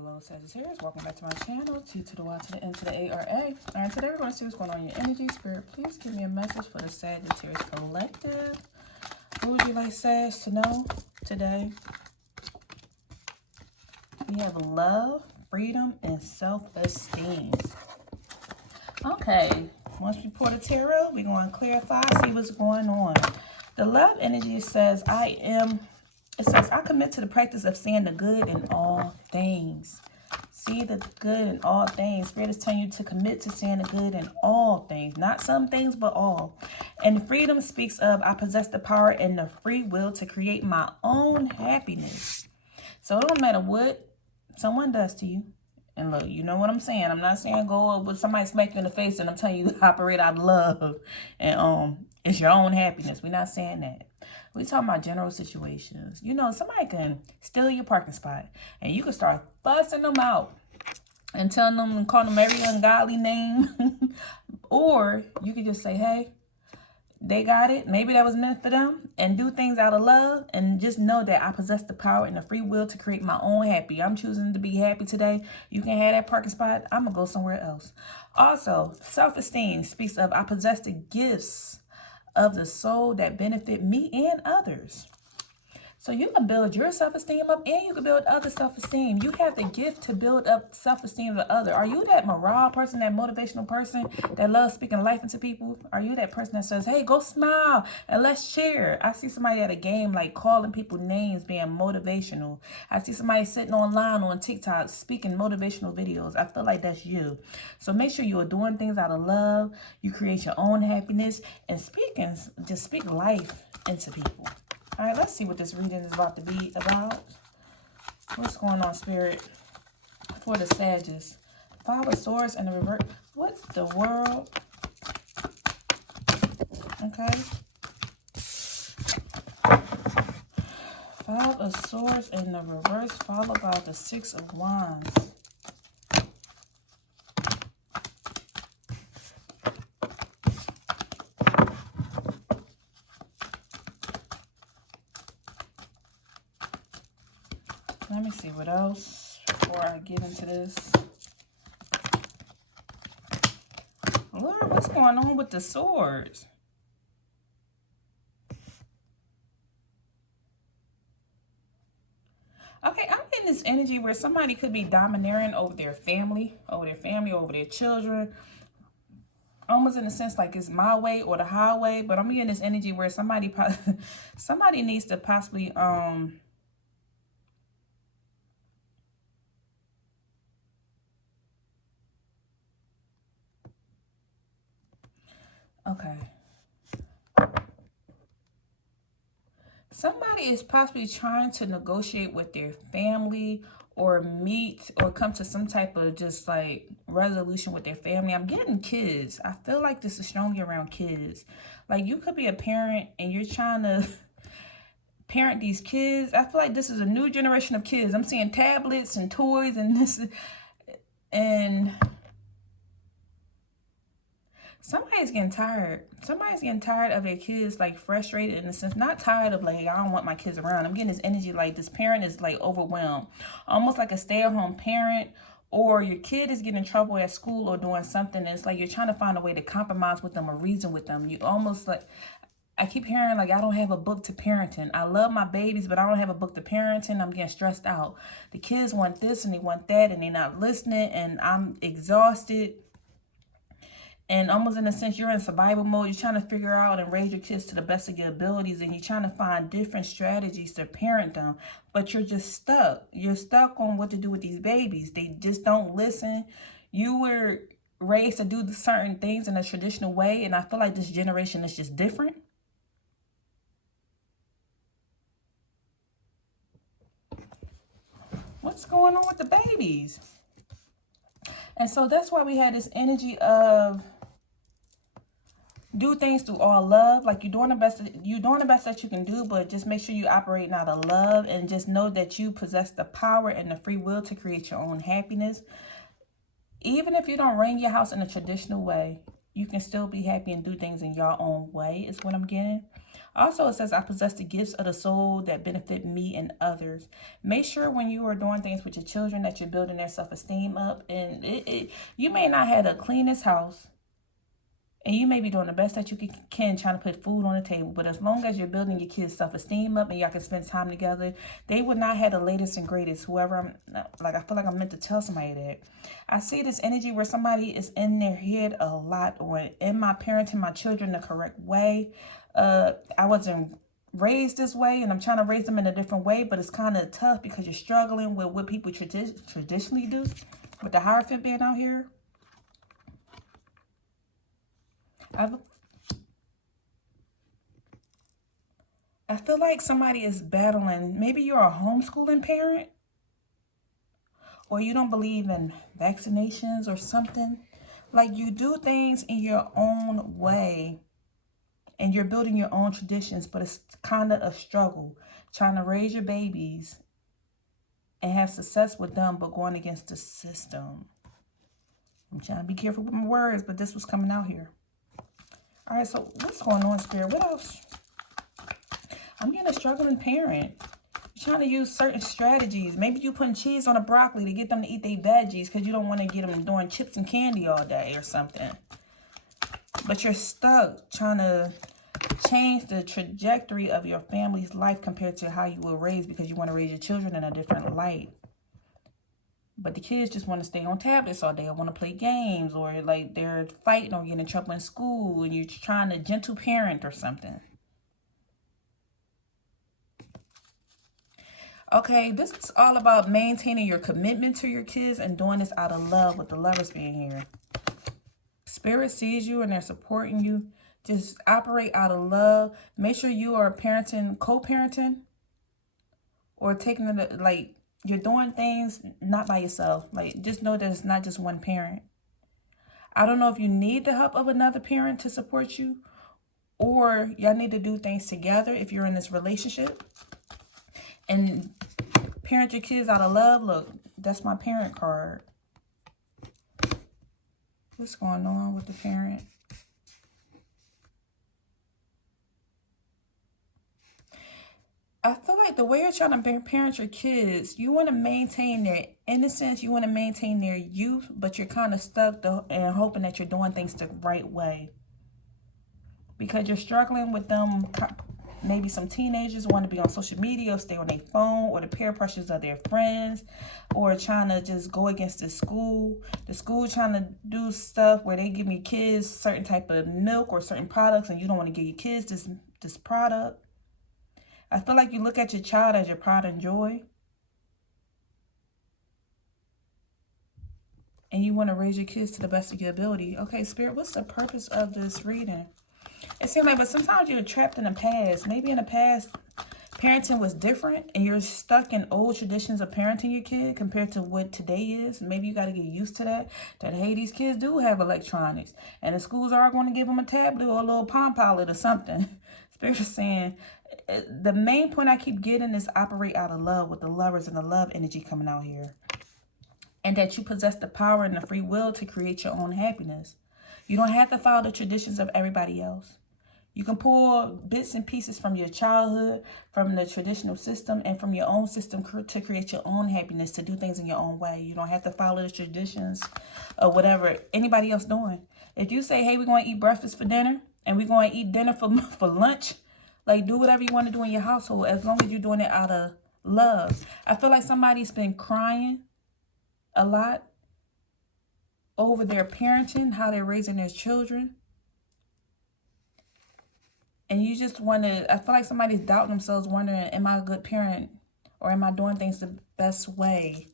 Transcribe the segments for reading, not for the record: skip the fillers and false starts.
Hello Sagittarius, welcome back to my channel, T to the Y to the N to the ARA. Alright, today we're going to see what's going on in your energy. Spirit, please give me a message for the Sagittarius collective. What would you like Sag to know today? We have love, freedom, and self-esteem. Okay, once we pour the tarot, we're going to clarify, see what's going on. The love energy says, I commit to the practice of seeing the good in all things. See the good in all things. Spirit is telling you to commit to seeing the good in all things. Not some things, but all. And freedom speaks of, I possess the power and the free will to create my own happiness. So it don't matter what someone does to you. And look, you know what I'm saying. I'm not saying go with somebody smack you in the face and I'm telling you to operate out of love. And it's your own happiness. We're not saying that. We're talking about general situations. You know, somebody can steal your parking spot and you can start fussing them out and telling them and calling them every ungodly name. Or you could just say, hey, they got it. Maybe that was meant for them, and do things out of love and just know that I possess the power and the free will to create my own happy. I'm choosing to be happy today. You can have that parking spot. I'm going to go somewhere else. Also, self-esteem speaks of, I possess the gifts of the soul that benefit me and others. So you can build your self-esteem up and you can build other self-esteem. You have the gift to build up self-esteem of the other. Are you that morale person, that motivational person that loves speaking life into people? Are you that person that says, hey, go smile and let's cheer? I see somebody at a game like calling people names, being motivational. I see somebody sitting online on TikTok speaking motivational videos. I feel like that's you. So make sure you are doing things out of love. You create your own happiness and just speak life into people. All right, let's see what this reading is about to be about. What's going on, Spirit, for the Sagittarius? Five of Swords and the reverse. What's the world? Okay. Five of Swords in the reverse, followed by the Six of Wands. Let me see what else before I get into this. Lord, what's going on with the swords? Okay, I'm getting this energy where somebody could be domineering over their family, over their children. Almost in a sense like it's my way or the highway. But I'm getting this energy where somebody needs to possibly okay. Somebody is possibly trying to negotiate with their family or meet or come to some type of just like resolution with their family. I'm getting kids. I feel like this is strongly around kids. Like you could be a parent and you're trying to parent these kids. I feel like this is a new generation of kids. I'm seeing tablets and toys and this and somebody's getting tired. Somebody's getting tired of their kids, like frustrated in a sense. Not tired of like, I don't want my kids around. I'm getting this energy like this parent is like overwhelmed. Almost like a stay-at-home parent, or your kid is getting in trouble at school or doing something. And it's like you're trying to find a way to compromise with them or reason with them. You almost like, I keep hearing like, I don't have a book to parenting. I love my babies, but I don't have a book to parenting. I'm getting stressed out. The kids want this and they want that and they're not listening and I'm exhausted. And almost in a sense, you're in survival mode. You're trying to figure out and raise your kids to the best of your abilities. And you're trying to find different strategies to parent them. But you're just stuck. You're stuck on what to do with these babies. They just don't listen. You were raised to do certain things in a traditional way. And I feel like this generation is just different. What's going on with the babies? And so that's why we had this energy of do things through all love. Like you're doing the best that you can do, but just make sure you operate out of love and just know that you possess the power and the free will to create your own happiness. Even if you don't reign your house in a traditional way, you can still be happy and do things in your own way, is what I'm getting. Also, it says, I possess the gifts of the soul that benefit me and others. Make sure when you are doing things with your children that you're building their self-esteem up. And you may not have the cleanest house, and you may be doing the best that you can trying to put food on the table. But as long as you're building your kids' self-esteem up and y'all can spend time together, they would not have the latest and greatest. Whoever I feel like I'm meant to tell somebody that. I see this energy where somebody is in their head a lot, or am I parenting my children the correct way? I wasn't raised this way, and I'm trying to raise them in a different way, but it's kind of tough because you're struggling with what people traditionally do, with the Hierophant being out here. I feel like somebody is battling. Maybe you're a homeschooling parent, or you don't believe in vaccinations or something. Like, you do things in your own way, and you're building your own traditions, but it's kind of a struggle trying to raise your babies and have success with them, but going against the system. I'm trying to be careful with my words, but this was coming out here. All right, so what's going on, Spirit? What else? I'm getting a struggling parent. You're trying to use certain strategies. Maybe you putting cheese on a broccoli to get them to eat their veggies because you don't want to get them doing chips and candy all day or something. But you're stuck trying to change the trajectory of your family's life compared to how you were raised, because you want to raise your children in a different light. But the kids just want to stay on tablets all day, or want to play games, or like they're fighting or getting in trouble in school, and you're trying to gentle parent or something. Okay, this is all about maintaining your commitment to your kids and doing this out of love, with the Lovers being here. Spirit sees you and they're supporting you. Just operate out of love. Make sure you are parenting, co-parenting, or taking it, like, you're doing things not by yourself. Like, just know that it's not just one parent. I don't know if you need the help of another parent to support you, or y'all need to do things together if you're in this relationship. And parent your kids out of love. Look, that's my parent card. What's going on with the parent? I feel like the way you're trying to parent your kids, you want to maintain their innocence, you want to maintain their youth, but you're kind of stuck and hoping that you're doing things the right way. Because you're struggling with them. Maybe some teenagers want to be on social media, or stay on their phone, or the peer pressures of their friends, or trying to just go against the school. The school trying to do stuff where they give your kids certain type of milk or certain products, and you don't want to give your kids this product. I feel like you look at your child as your pride and joy, and you want to raise your kids to the best of your ability. Okay, Spirit, what's the purpose of this reading? It seems like, but sometimes you're trapped in the past. Maybe in the past, parenting was different, and you're stuck in old traditions of parenting your kid compared to what today is. Maybe you got to get used to that. That, hey, these kids do have electronics, and the schools are going to give them a tablet or a little Palm Pilot or something. Spirit is saying, the main point I keep getting is operate out of love, with the Lovers and the love energy coming out here. And that you possess the power and the free will to create your own happiness. You don't have to follow the traditions of everybody else. You can pull bits and pieces from your childhood, from the traditional system, and from your own system to create your own happiness, to do things in your own way. You don't have to follow the traditions or whatever anybody else doing. If you say, hey, we're going to eat breakfast for dinner, and we're going to eat dinner for lunch, like, do whatever you want to do in your household, as long as you're doing it out of love. I feel like somebody's been crying a lot over their parenting, how they're raising their children. And you just want to, I feel like somebody's doubting themselves, wondering, am I a good parent? Or am I doing things the best way?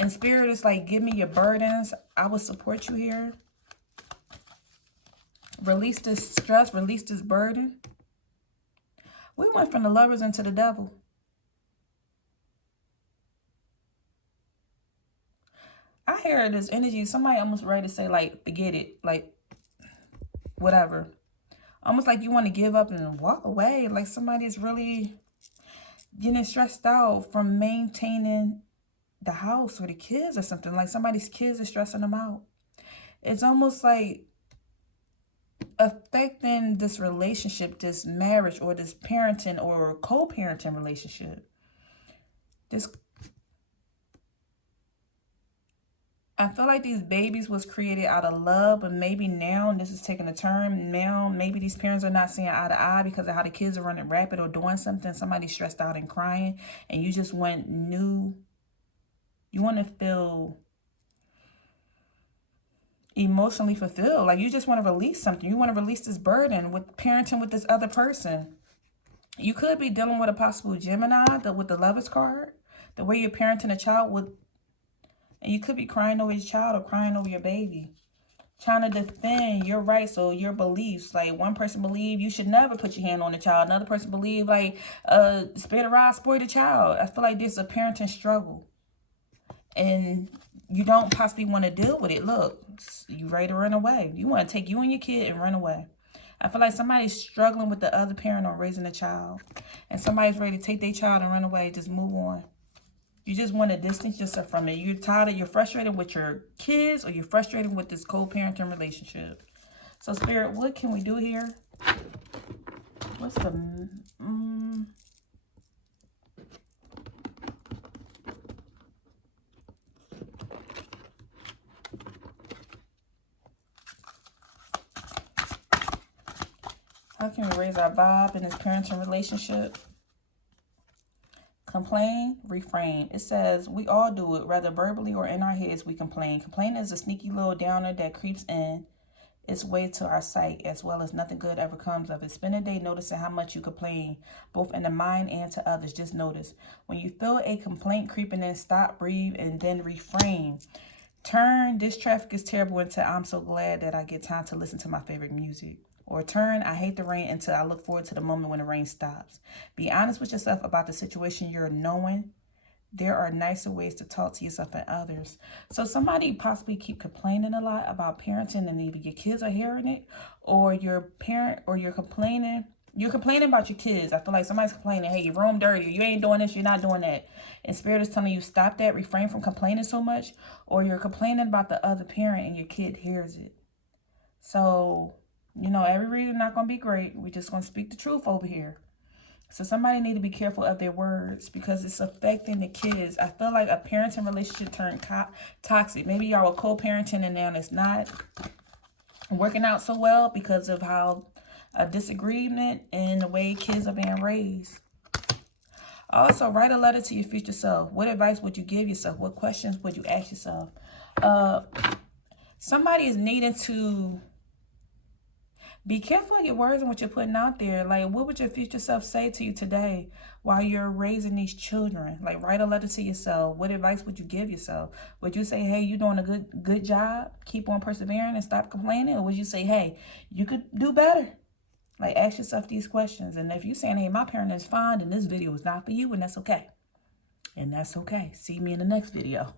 And Spirit is like, give me your burdens. I will support you here. Release this stress, release this burden. We went from the Lovers into the Devil. I hear this energy. Somebody almost ready to say, like, forget it. Like, whatever. Almost like you want to give up and walk away. Like somebody's really getting stressed out from maintaining the house or the kids or something. Like somebody's kids are stressing them out. It's almost like affecting this relationship, this marriage, or this parenting or co-parenting relationship. I feel like these babies was created out of love, but maybe now, and this is taking a turn, now maybe these parents are not seeing eye to eye because of how the kids are running rapid or doing something. Somebody's stressed out and crying, and you just want you want to feel emotionally fulfilled. Like you just want to release something. You want to release this burden with parenting with this other person. You could be dealing with a possible Gemini with the Lovers card, the way you're parenting a child with. And you could be crying over your child or crying over your baby. Trying to defend your rights or your beliefs. Like one person believe you should never put your hand on the child. Another person believe like spare the rod, spoil the child. I feel like there's a parenting struggle. And you don't possibly want to deal with it. Look, you ready to run away. You want to take you and your kid and run away. I feel like somebody's struggling with the other parent on raising a child. And somebody's ready to take their child and run away. Just move on. You just want to distance yourself from it. You're tired, you're frustrated with your kids, or you're frustrated with this co-parenting relationship. So, Spirit, what can we do here? What's the... How can we raise our vibe in this parenting relationship? Complain, refrain. It says we all do it, whether verbally or in our heads we complain. Complain is a sneaky little downer that creeps in its way to our sight, as well as nothing good ever comes of it. Spend a day noticing how much you complain, both in the mind and to others. Just notice. When you feel a complaint creeping in, stop, breathe, and then refrain. Turn, this traffic is terrible, into I'm so glad that I get time to listen to my favorite music. Or turn, I hate the rain, until I look forward to the moment when the rain stops. Be honest with yourself about the situation you're knowing. There are nicer ways to talk to yourself and others. So somebody possibly keep complaining a lot about parenting, and either your kids are hearing it, or your parent, or you're complaining. You're complaining about your kids. I feel like somebody's complaining, hey, your room dirty, you ain't doing this, you're not doing that. And Spirit is telling you, stop that, refrain from complaining so much. Or you're complaining about the other parent and your kid hears it. So, you know, every reason not going to be great. We're just going to speak the truth over here. So somebody need to be careful of their words because it's affecting the kids. I feel like a parenting relationship turned toxic. Maybe y'all were co-parenting and now it's not working out so well because of how a disagreement in the way kids are being raised. Also, write a letter to your future self. What advice would you give yourself? What questions would you ask yourself? Somebody is needing to be careful of your words and what you're putting out there. Like, what would your future self say to you today while you're raising these children? Like, write a letter to yourself. What advice would you give yourself? Would you say, hey, you're doing a good job, keep on persevering and stop complaining? Or would you say, hey, you could do better? Like, ask yourself these questions. And if you're saying, hey, my parent is fine, then this video is not for you, and that's okay. And that's okay. See me in the next video.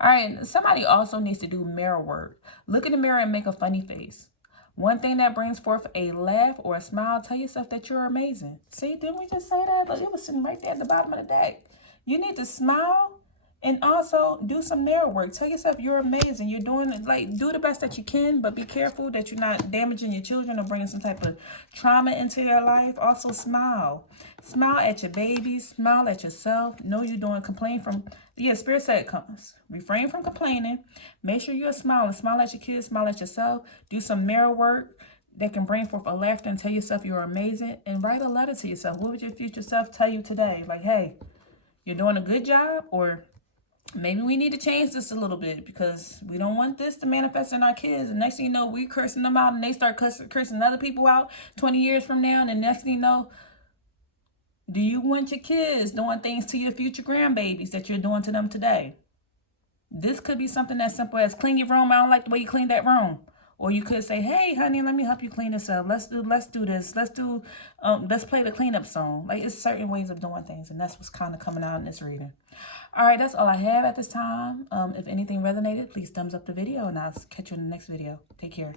All right, somebody also needs to do mirror work. Look in the mirror and make a funny face. One thing that brings forth a laugh or a smile, tell yourself that you're amazing. See, didn't we just say that? Look, it was sitting right there at the bottom of the deck. You need to smile and also do some mirror work. Tell yourself you're amazing. You're doing it, like, do the best that you can, but be careful that you're not damaging your children or bringing some type of trauma into their life. Also, smile. Smile at your babies. Smile at yourself. Know you're doing, complain from, yeah, Spirit said it comes. Refrain from complaining. Make sure you're smiling. Smile at your kids. Smile at yourself. Do some mirror work that can bring forth a laughter and tell yourself you're amazing. And write a letter to yourself. What would your future self tell you today? Like, hey, you're doing a good job, or maybe we need to change this a little bit because we don't want this to manifest in our kids. And next thing you know, we cursing them out and they start cursing other people out 20 years from now. And the next thing you know, do you want your kids doing things to your future grandbabies that you're doing to them today? This could be something as simple as clean your room. I don't like the way you clean that room. Or you could say, hey, honey, let me help you clean this up. Let's do this. Let's play the cleanup song. Like, it's certain ways of doing things. And that's what's kind of coming out in this reading. All right, that's all I have at this time. If anything resonated, please thumbs up the video. And I'll catch you in the next video. Take care.